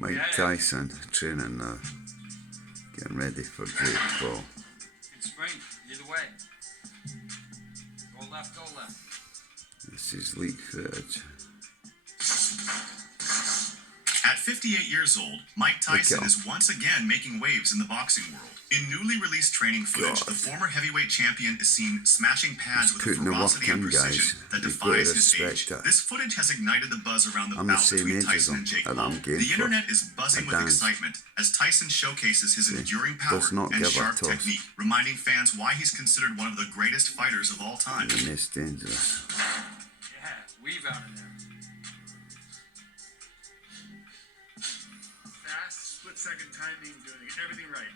Mike Tyson training now, getting ready for Jake Paul. It's spring, either way. Go left, go left. This is leak footage. At 58 years old, Mike Tyson is once again making waves in the boxing world. In newly released training footage, the former heavyweight champion is seen smashing pads with a ferocity and precision that defies his age. This footage has ignited the buzz around the bout between Tyson and Jake Paul. The internet is buzzing with excitement as Tyson showcases his enduring power and sharp technique, reminding fans why he's considered one of the greatest fighters of all time. It's dangerous. Yeah, weave out in there. Fast, split-second timing, doing everything right.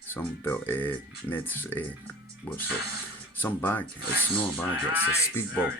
Some built mids what's it? Some bag. It's no bag, it's a speedball.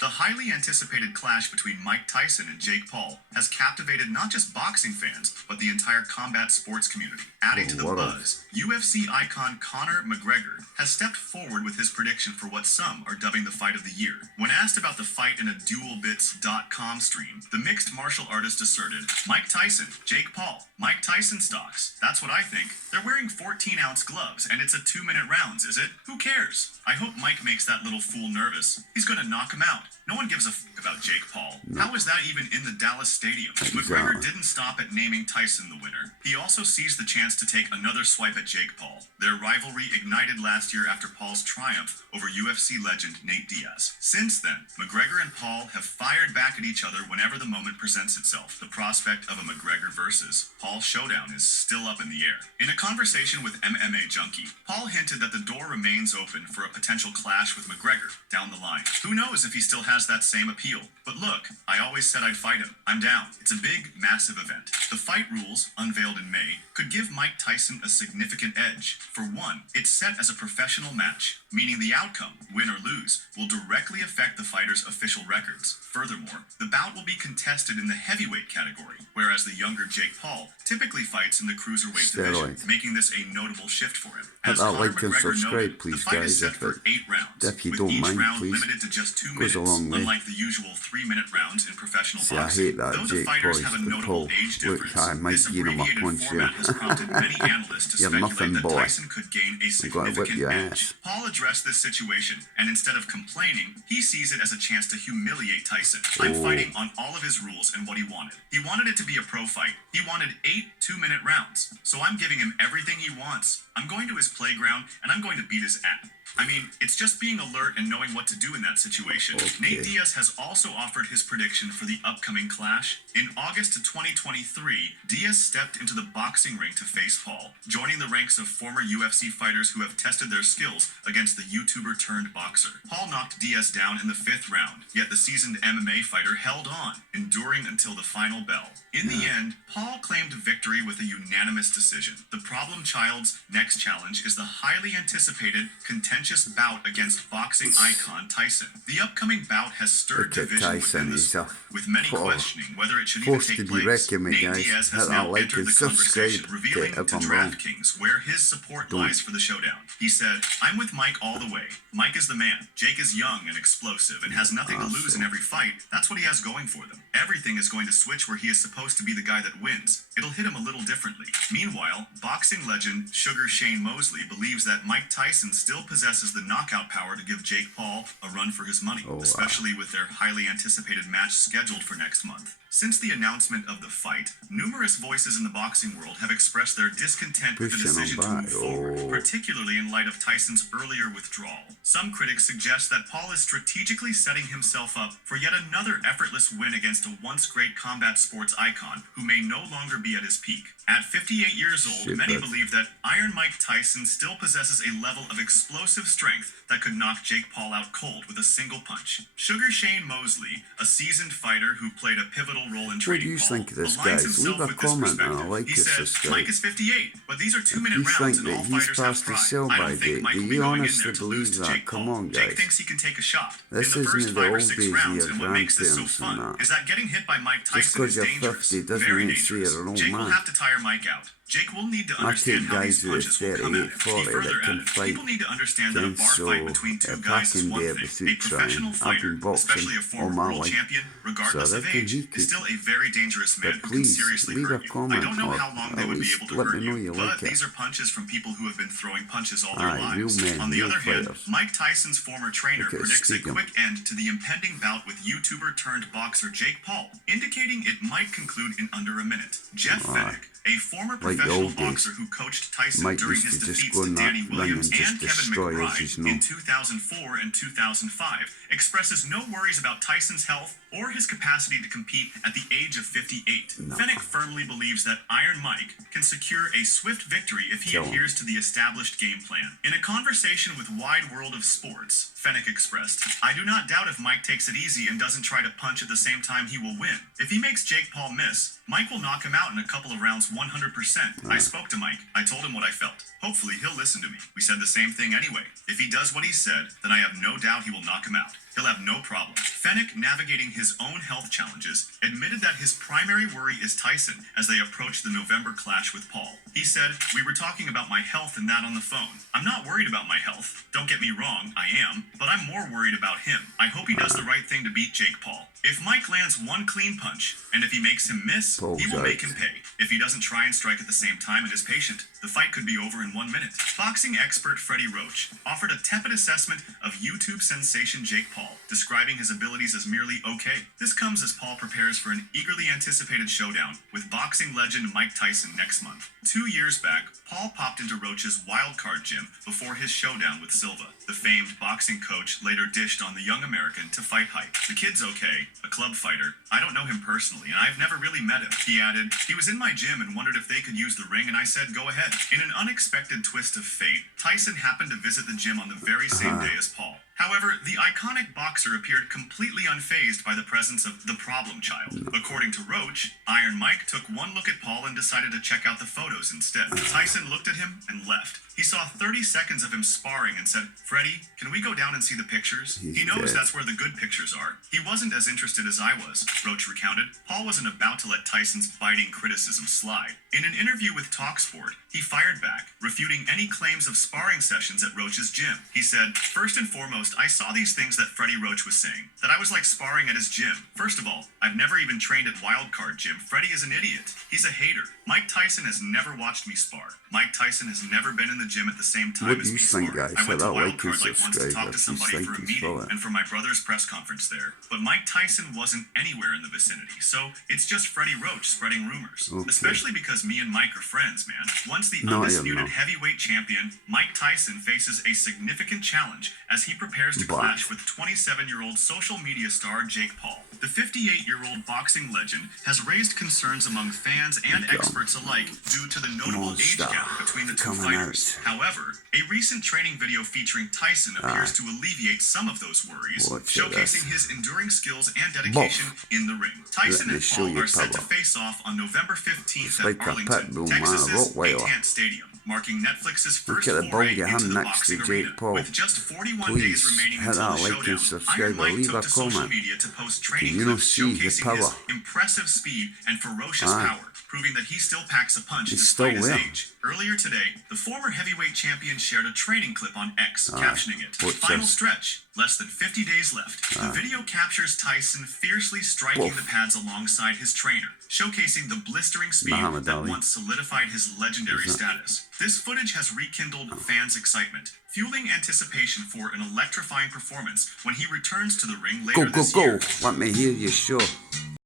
The highly anticipated clash between Mike Tyson and Jake Paul has captivated not just boxing fans, but the entire combat sports community. Adding to the buzz, UFC icon Conor McGregor has stepped forward with his prediction for what some are dubbing the fight of the year. When asked about the fight in a dualbits.com stream, the mixed martial artist asserted, "Mike Tyson, Jake Paul, Mike Tyson stocks. That's what I think. They're wearing 14-ounce gloves, and it's a 2-minute rounds, is it? Who cares? I hope Mike makes that little fool nervous. He's gonna knock him out. No one gives a f*** about Jake Paul. How is that even in the Dallas stadium?" McGregor didn't stop at naming Tyson the winner. He also seized the chance to take another swipe at Jake Paul. Their rivalry ignited last year after Paul's triumph over UFC legend Nate Diaz. Since then, McGregor and Paul have fired back at each other whenever the moment presents itself. The prospect of a McGregor versus Paul showdown is still up in the air. In a conversation with MMA Junkie, Paul hinted that the door remains open for a potential clash with McGregor down the line. Who knows if he still has that same appeal? But look, I always said I'd fight him. I'm down. It's a big, massive event. The fight rules, unveiled in May, could give Mike Tyson a significant edge. For one, it's set as a professional match, meaning the outcome, win or lose, will directly affect the fighter's official records. Furthermore, the bout will be contested in the heavyweight category, whereas the younger Jake Paul typically fights in the cruiserweight division, making this a notable shift for him. Hit that like and subscribe, please, the fight guys. is set for 8 rounds, if you with don't each mind, round please. limited to just 2 Goes minutes, a long way. unlike the usual 3-minute rounds in professional See, I boxing. hate that Though the Jake fighters boys, have a the notable Paul. age Look, difference, I might this give him a abbreviated punch format here. has prompted many analysts to You're speculate nothing, that boy. Tyson could gain a I'm gonna whip significant your edge. ass. Paul addressed this situation, and instead of complaining, he sees it as a chance to humiliate Tyson. "I'm fighting on all of his rules and what he wanted. He wanted it to be a pro fight. He wanted 8 2-minute rounds. So I'm giving him everything he wants. I'm going to his playground, and I'm going to beat his ass." I mean, it's just being alert and knowing what to do in that situation. Nate Diaz has also offered his prediction for the upcoming clash. In August of 2023, Diaz stepped into the boxing ring to face Paul, joining the ranks of former UFC fighters who have tested their skills against the YouTuber-turned-boxer. Paul knocked Diaz down in the 5th round, yet the seasoned MMA fighter held on, enduring until the final bell. In the end, Paul claimed victory with a unanimous decision. The problem child's next challenge is the highly anticipated, contentious bout against boxing icon Tyson. The upcoming bout has stirred division within the sport, with many questioning whether it should even take place. Nate Diaz has now entered the conversation, revealing to DraftKings where his support lies for the showdown. He said, "I'm with Mike all the way. Mike is the man. Jake is young and explosive and has nothing to lose in every fight. That's what he has going for them. Everything is going to switch where he is supposed to be the guy that wins. It'll hit him a little differently." Meanwhile, boxing legend Sugar Shane Mosley believes that Mike Tyson still possesses the knockout power to give Jake Paul a run for his money, especially with their highly anticipated match scheduled for next month. Since the announcement of the fight, numerous voices in the boxing world have expressed their discontent with the decision to move forward, particularly in light of Tyson's earlier withdrawal. Some critics suggest that Paul is strategically setting himself up for yet another effortless win against a once great combat sports icon who may no longer be at his peak. At 58 years old, many believe that Iron Mike Tyson still possesses a level of explosive strength that could knock Jake Paul out cold with a single punch. Sugar Shane Mosley, a seasoned fighter who played a pivotal role in What do you think of this, guys? Leave a comment and I like he it, said, subscribe. "Mike is 58, but these are 2-minute If you rounds think and all that he's fighters have past his pride. sell I by don't think date, Mike do will be you going in honestly there to lose believe to that? Jake Come Paul. on, Jake guys. thinks he can take a shot. This in the first isn't the 5 or old 6 days rounds, of and what makes this so grandparents fun and that. is that getting hit by Mike Just Tyson is 'cause you're dangerous. 50 doesn't Very mean you're dangerous. an old Jake will man. have to tire Mike out. Jake will need to I understand take how guys these who are punches will come at him. 38, He 40 further that can added, fight people need to understand that a bar so fight between two guys is back in one the thing. pursuit A professional trying. I've fighter, been boxing especially a all former my world life, champion, regardless so I of reckon age, you is could. still a very dangerous man But who can please seriously leave a hurt you. I comment don't know or how long at they would be least able to let hurt me know you, you but like it. these are punches from people who have been throwing punches all their Aye, real lives. men, On the real other hand, fighters. Mike Tyson's former trainer Look at predicts a Stigum. quick end to the impending bout with YouTuber turned boxer Jake Paul, indicating it might conclude in under a minute. Jeff Fennick, a former Like the professional old days. boxer who coached Tyson Mike during used his to just defeats go to in that Danny ring Williams and just and Kevin destroy us, McBride you know. in 2004 and 2005, expresses no worries about Tyson's health or his capacity to compete at the age of 58. No. Fennick firmly believes that Iron Mike can secure a swift victory if he Kill him. adheres to the established game plan. In a conversation with Wide World of Sports, Fennick expressed, "I do not doubt if Mike takes it easy and doesn't try to punch at the same time he will win. If he makes Jake Paul miss, Mike will knock him out in a couple of rounds 100%. I spoke to Mike. I told him what I felt. Hopefully he'll listen to me. We said the same thing anyway. If he does what he said, then I have no doubt he will knock him out. He'll have no problem." Fennick, navigating his own health challenges, admitted that his primary worry is Tyson as they approach the November clash with Paul. He said, "We were talking about my health and that on the phone. I'm not worried about my health. Don't get me wrong, I am. But I'm more worried about him. I hope he does the right thing to beat Jake Paul. If Mike lands one clean punch, and if he makes him miss, he will make him pay. If he doesn't try and strike at the same time and is patient, the fight could be over in 1 minute." Boxing expert Freddie Roach offered a tepid assessment of YouTube sensation Jake Paul, describing his abilities as merely okay. This comes as Paul prepares for an eagerly anticipated showdown with boxing legend Mike Tyson next month. 2 years back, Paul popped into Roach's wildcard gym before his showdown with Silva. The famed boxing coach later dished on the young American to fight hype. "The kid's okay, a club fighter. I don't know him personally, and I've never really met him." He added, "He was in my gym and wondered if they could use the ring, and I said, go ahead." In an unexpected twist of fate, Tyson happened to visit the gym on the very same day as Paul. However, the iconic boxer appeared completely unfazed by the presence of the problem child. According to Roach, Iron Mike took one look at Paul and decided to check out the photos instead. Tyson looked at him and left. He saw 30 seconds of him sparring and said, "Freddie, can we go down and see the pictures?" He knows that's where the good pictures are. He wasn't as interested as I was, Roach recounted. Paul wasn't about to let Tyson's biting criticism slide. In an interview with TalkSport, he fired back, refuting any claims of sparring sessions at Roach's gym. He said, "First and foremost, I saw these things that Freddie Roach was saying, that I was like sparring at his gym. First of all, I've never even trained at Wildcard Gym. Freddie is an idiot. He's a hater. Mike Tyson has never watched me spar. Mike Tyson has never been in the gym at the same time What as do you me think, spar. guys? I went to Hit that like and Wildcard like once to subscribe talk to if you somebody think for a it's meeting fun. and for my brother's press conference there. But Mike Tyson wasn't anywhere in the vicinity, so it's just Freddie Roach spreading rumors. Okay. Especially because me and Mike are friends, man. Once the No, I am undisputed not. heavyweight champion, Mike Tyson, faces a significant challenge as he prepares to But- clash with 27-year-old social media star Jake Paul. The 58-year-old boxing legend has raised concerns among fans and experts alike due to the notable age Monster gap between the two coming fighters. out. However, a recent training video featuring Tyson appears to alleviate some of those worries, Watch it, showcasing his enduring skills and dedication in the ring. Tyson me and show Paul you are set to power. face off on November 15th It's at like a Arlington, pit bull, Texas's man, a Rottweiler. Ant Stadium, marking Netflix's first at the foray ball, into him the next to boxing Jake arena. Paul. With just 41 Please days remaining hit until that the like and showdown, subscribe Iron or Mike leave took a to social comment. media to post training you not clips see the showcasing his power? impressive speed and ferocious Aye. power, proving that he still packs a punch He's despite still his there. age. Earlier today, the former heavyweight champion shared a training clip on X, captioning it, What's "Final this? stretch, less than 50 days left." The video captures Tyson fiercely striking Woof. the pads alongside his trainer, showcasing the blistering speed Muhammad that Ali. once solidified his legendary Isn't it? status. This footage has rekindled fans' excitement, fueling anticipation for an electrifying performance when he returns to the ring later Go, go, this year. go. Let me hear you show.